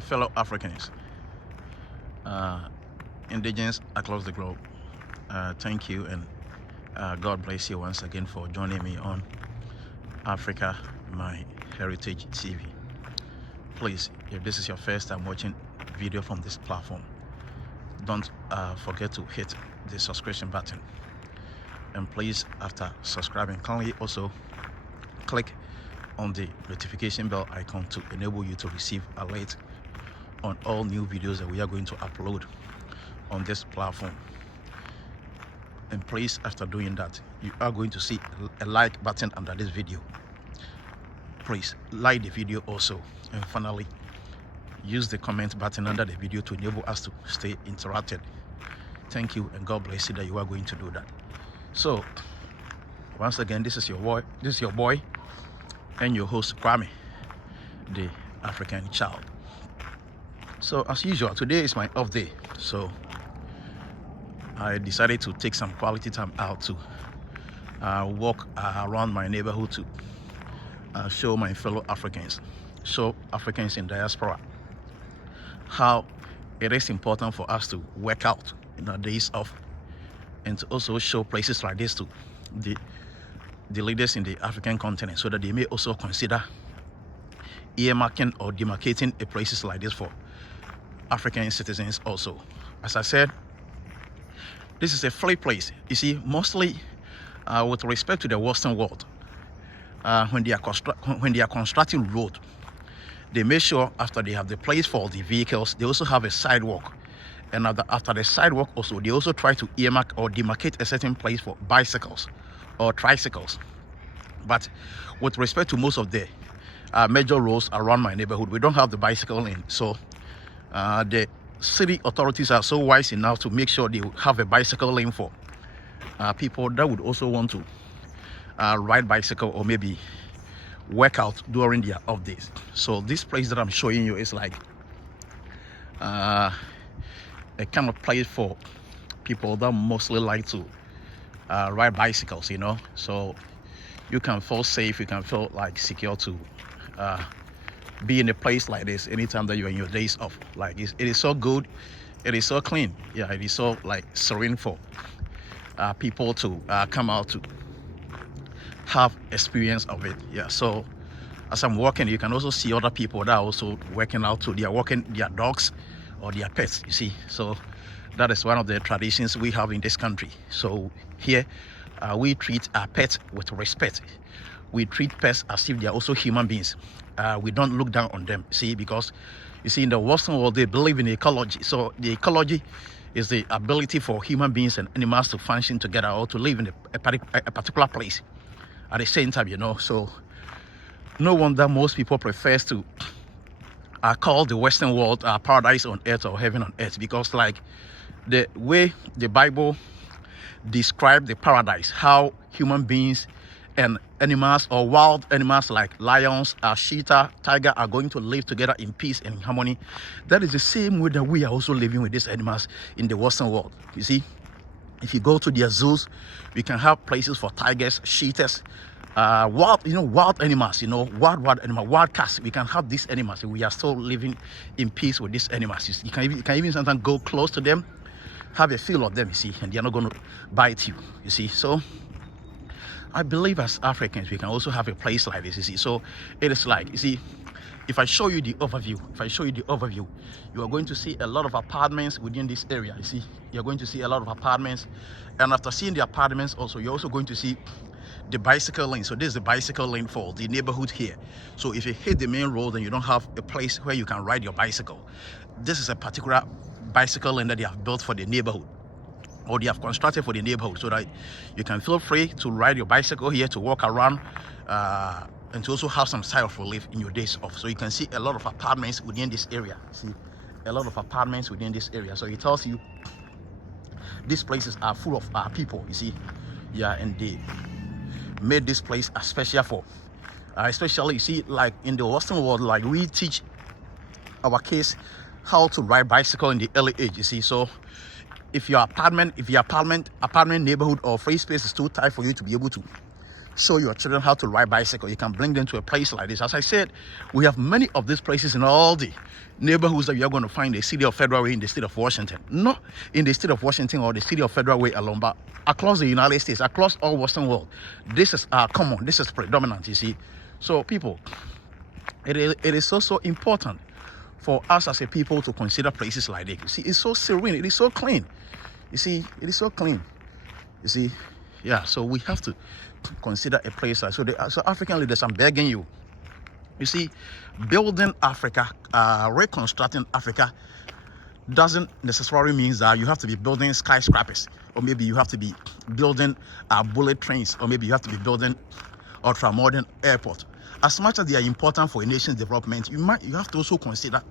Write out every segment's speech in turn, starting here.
fellow Africans, uh, indigenous across the globe. Thank you, and God bless you once again for joining me on Africa, my Heritage TV. Please, if this is your first time watching video from this platform, don't forget to hit the subscription button. And please, after subscribing, kindly also click on the notification bell icon to enable you to receive alert on all new videos that we are going to upload on this platform. And please, after doing that, you are going to see a like button under this video. Please like the video also, and finally use the comment button under the video to enable us to stay interacted. Thank you, and God bless you that you are going to do that. So once again, this is your boy and your host, Kwame, the African child. So as usual, today is my off day, so I decided to take some quality time out to walk around my neighborhood to show my fellow Africans, show Africans in diaspora how it is important for us to work out in our days off, and to also show places like this to the leaders in the African continent, so that they may also consider earmarking or demarcating a places like this for African citizens also. As I said, this is a free place. You see, mostly with respect to the Western world, when they are constructing road, they make sure after they have the place for the vehicles, they also have a sidewalk. And after the sidewalk also, they also try to earmark or demarcate a certain place for bicycles or tricycles. But with respect to most of the major roads around my neighborhood, we don't have the bicycle lane. So the city authorities are so wise enough to make sure they have a bicycle lane for people that would also want to ride bicycle or maybe work out during their off days. So this place that I'm showing you is like a kind of place for people that mostly like to ride bicycles, you know. So you can feel safe, you can feel like secure to be in a place like this anytime that you're in your days off. Like it is so good, it is so clean. Yeah, it is so like serene for people to come out to have experience of it. Yeah, so as I'm walking, you can also see other people that are also working out too. They are walking their dogs or their pets, you see. So that is one of the traditions we have in this country. So here we treat our pets with respect. We treat pets as if they are also human beings. We don't look down on them, see, because you see in the Western world they believe in ecology. So the ecology is the ability for human beings and animals to function together or to live in a particular place at the same time, you know. So no wonder most people prefers to call the Western world paradise on earth or heaven on earth, because like the way the Bible described the paradise, how human beings and animals or wild animals like lions, cheetah, tiger are going to live together in peace and harmony, that is the same way that we are also living with these animals in the Western world. You see, if you go to their zoos, we can have places for tigers, cheetahs, wild animals, wild cats. We can have these animals, and we are still living in peace with these animals. You can even sometimes go close to them, have a feel of them, you see, and they are not going to bite you, you see. So I believe as Africans, we can also have a place like this, you see. So it is like, you see, if I show you the overview, you are going to see a lot of apartments within this area, you see. You're going to see a lot of apartments, and after seeing the apartments also, you're also going to see the bicycle lane. So this is the bicycle lane for the neighborhood here. So if you hit the main road and you don't have a place where you can ride your bicycle, this is a particular bicycle lane that they have built for the neighborhood, or they have constructed for the neighborhood, so that you can feel free to ride your bicycle here, to walk around, and to also have some style of relief in your days off. So you can see a lot of apartments within this area. See, a lot of apartments within this area. So it tells you these places are full of people, you see. Yeah, and they made this place special for especially, you see, like in the Western world, like we teach our kids how to ride bicycle in the early age, you see. So if your apartment neighborhood or free space is too tight for you to be able to show your children how to ride bicycle. You can bring them to a place like this. As I said, we have many of these places in all the neighborhoods that you are going to find in the city of Federal Way in the state of Washington. Not in the state of Washington or the city of Federal Way alone, but across the United States, across all Western world. This is common. This is predominant, you see. So people, it is also important for us as a people to consider places like this. You see, it's so serene. It is so clean. You see, it is so clean. You see, yeah. So we have to consider a place like so African leaders, I'm begging you. You see, building Africa, reconstructing Africa doesn't necessarily mean that you have to be building skyscrapers, or maybe you have to be building bullet trains, or maybe you have to be building ultra-modern airport. As much as they are important for a nation's development, you have to also consider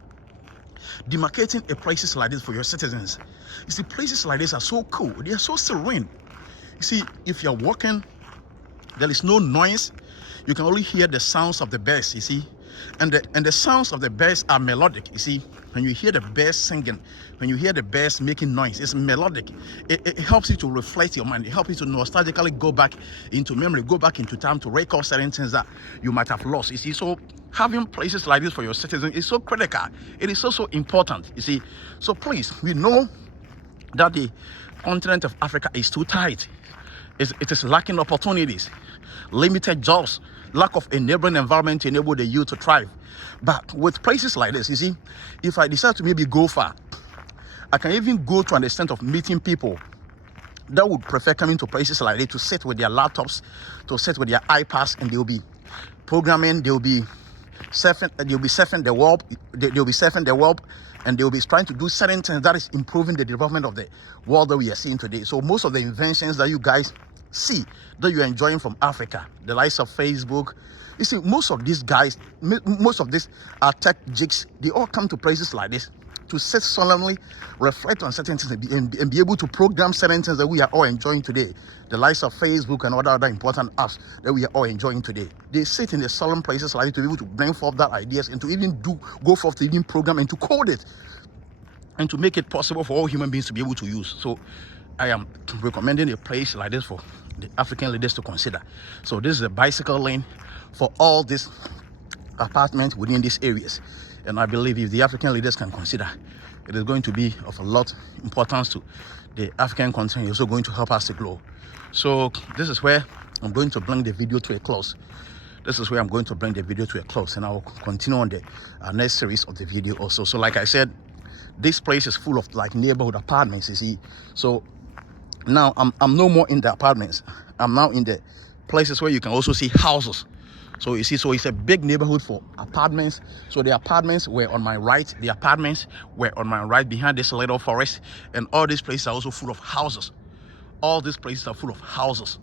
demarcating a places like this for your citizens. You see, places like this are so cool. They are so serene. You see, if you're walking, there is no noise. You can only hear the sounds of the birds, you see. And the sounds of the birds are melodic, you see. When you hear the birds singing, when you hear the birds making noise, it's melodic. It helps you to reflect your mind. It helps you to nostalgically go back into memory, go back into time to recall certain things that you might have lost, you see. So having places like this for your citizens is so critical. It is so important, you see. So please, we know that the continent of Africa is too tight. It is lacking opportunities, limited jobs, lack of enabling environment to enable the youth to thrive. But with places like this, you see, if I decide to maybe go far, I can even go to an extent of meeting people that would prefer coming to places like this to sit with their laptops, to sit with their iPads, and they'll be programming, they'll be surfing the web, and they'll be trying to do certain things that is improving the development of the world that we are seeing today. So most of the inventions that you guys see, that you're enjoying from Africa, the likes of Facebook, you see, most of these guys, most of these tech jigs, they all come to places like this to sit solemnly, reflect on certain things, and be able to program certain things that we are all enjoying today. The likes of Facebook and other important apps that we are all enjoying today. They sit in the solemn places like this to be able to bring forth that ideas and to even go forth to even program and to code it and to make it possible for all human beings to be able to use. So I am recommending a place like this for the African leaders to consider. So this is a bicycle lane for all these apartments within these areas. And I believe if the African leaders can consider, it is going to be of a lot of importance to the African continent. It's also going to help us to grow. So this is where I'm going to bring the video to a close. And I will continue on the next series of the video also. So like I said, this place is full of like neighborhood apartments, you see. So now I'm no more in the apartments. I'm now in the places where you can also see houses. So you see, so it's a big neighborhood for apartments. So the apartments were on my right. Behind this little forest. And all these places are also full of houses. You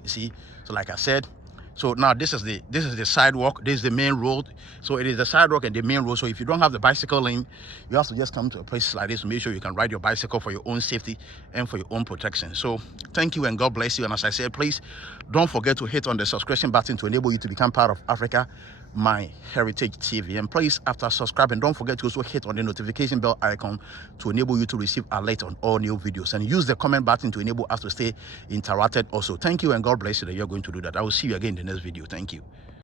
see. So like I said, so now this is the sidewalk. This is the main road. So it is the sidewalk and the main road. So if you don't have the bicycle lane, you have to just come to a place like this to make sure you can ride your bicycle for your own safety and for your own protection. So thank you and God bless you. And as I said, please don't forget to hit on the subscription button to enable you to become part of Africa My Heritage TV. And please, after subscribing, don't forget to also hit on the notification bell icon to enable you to receive alert on all new videos, and use the comment button to enable us to stay interacted also. Thank you and God bless you that you're going to do that. I will see you again in the next video. Thank you.